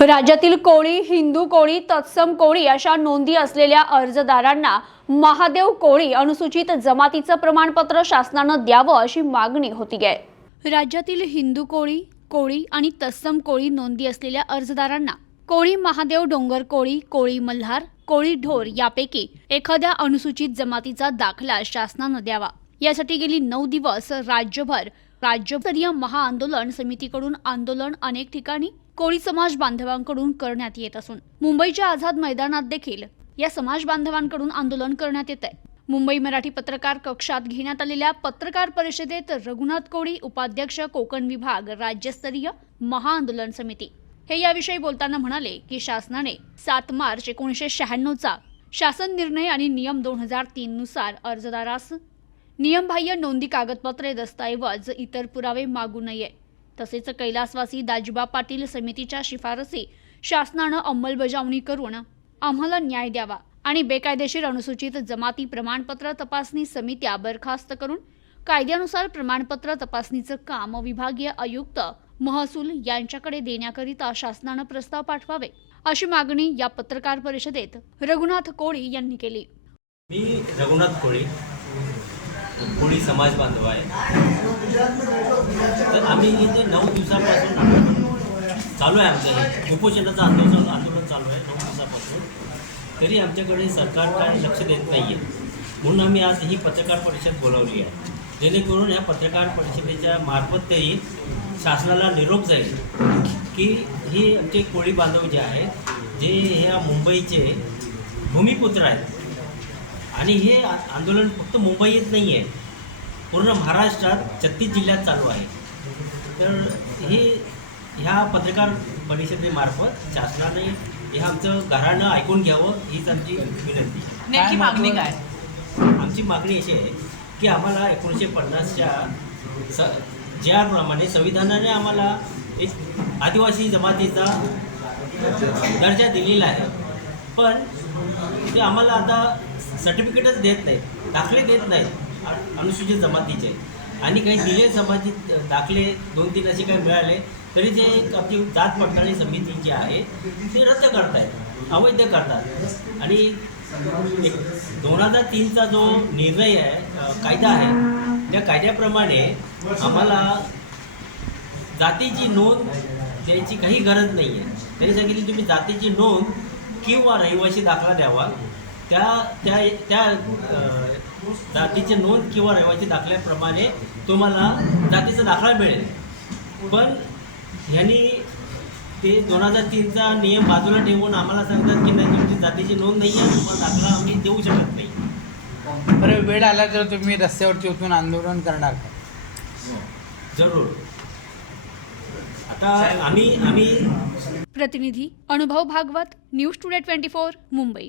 राज्यातील कोळी हिंदू कोळी तत्सम कोळी अशा नोंदी असलेल्या अर्जदारांना महादेव कोळी अनुसूचित जमातीचं प्रमाणपत्र शासनानं द्यावं अशी मागणी होती आहे. राज्यातील हिंदू कोळी कोळी आणि तत्सम कोळी नोंदी असलेल्या अर्जदारांना कोळी महादेव डोंगर कोळी कोळी मल्हार कोळी ढोर यापैकी एखाद्या अनुसूचित जमातीचा दाखला शासनानं द्यावा. यासाठी गेली नऊ दिवस राज्यभर राज्यस्तरीय महाआंदोलन समितीकडून आंदोलन अनेक ठिकाणी कोळी समाज बांधवांकडून करण्यात येत असून मुंबईच्या आझाद मैदानात देखील या समाज बांधवांकडून आंदोलन करण्यात येत आहे. मुंबई मराठी पत्रकार कक्षात घेण्यात आलेल्या पत्रकार परिषदेत रघुनाथ कोळी उपाध्यक्ष कोकण विभाग राज्यस्तरीय महाआंदोलन समिती. हे याविषयी बोलताना म्हणाले की शासनाने सात मार्च एकोणीसशे शहाण्णवचा शासन निर्णय आणि नियम दोन हजार तीन नुसार अर्जदारास नियमबाह्य नोंदी कागदपत्रे दस्तऐवज इतर पुरावे मागू नये. तसेच कैलासवासी दाजीबा पाटील समितीच्या शिफारसी शासनानं अंमलबजावणी करून आम्हाला न्याय द्यावा आणि बेकायदेशीर अनुसूचित जमाती प्रमाणपत्र तपासणी समित्या बरखास्त करून कायद्यानुसार प्रमाणपत्र तपासणीचं काम विभागीय आयुक्त महसूल यांच्याकडे देण्याकरिता शासनानं प्रस्ताव पाठवावे अशी मागणी या पत्रकार परिषदेत रघुनाथ कोळी यांनी केली. मी रघुनाथ कोळी. कोळी समाज बांधव आहे. तर आम्ही इथे नऊ दिवसापासून चालू आहे आमचं हे. उपोषणाचं आंदोलन आंदोलन चालू आहे नऊ दिवसापासून. तरी आमच्याकडे सरकार काय लक्ष देत नाही आहे म्हणून आम्ही आज ही पत्रकार परिषद बोलावली आहे. जेणेकरून या पत्रकार परिषदेच्या मार्फत तरी शासनाला निरोप जाईल की हे आमचे कोळी बांधव जे आहेत जे ह्या मुंबईचे भूमिपुत्र आहेत. आणि हे आंदोलन फक्त मुंबईत नाही आहे पूर्ण महाराष्ट्रात छत्तीस जिल्ह्यात चालू आहे. तर हे ह्या पत्रकार परिषदेमार्फत शासनाने हे आमचं घरानं ऐकून घ्यावं हीच आमची विनंती. नेमकी मागणी काय? आमची मागणी अशी आहे की आम्हाला एकोणीसशे पन्नासच्या स ज्याप्रमाणे संविधानाने आम्हाला एक आदिवासी जमातीचा दर्जा दिलेला आहे पण ते आम्हाला आता सर्टिफिकेटच देत नाहीत दाखले देत नाहीत. अ- अनुसूचित जमातीचे. आणि काही दिले जमातीत दाखले दोन तीन असे काही मिळाले तरी ते आपली जात पडताळणी समिती जी आहे. ते रद्द करतायत अवैध करतात. आणि दोन हजार तीनचा जो निर्णय आहे कायदा आहे त्या कायद्याप्रमाणे आम्हाला जातीची नोंद द्यायची काही गरज नाही आहे. त्यांनी सांगितली तुम्ही जातीची नोंद किंवा रहिवाशी दाखला द्यावा. त्या त्या त्या जातीची नोंद किंवा रहिवासी दाखल्याप्रमाणे तुम्हाला जातीचा दाखला मिळेल. पण ह्यांनी ते दोन हजार तीनचा नियम बाजूला ठेवून आम्हाला सांगतात की नाही तुमची जातीची नोंद नाही आहे तुम्हाला दाखला आम्ही देऊ शकत नाही. बरं वेळ आला तर तुम्ही रस्त्यावरती उतरून आंदोलन करणार का? जरूर. आता आम्ही आम्ही प्रतिनिधी Anubhav Bhagwat news today twenty four Mumbai.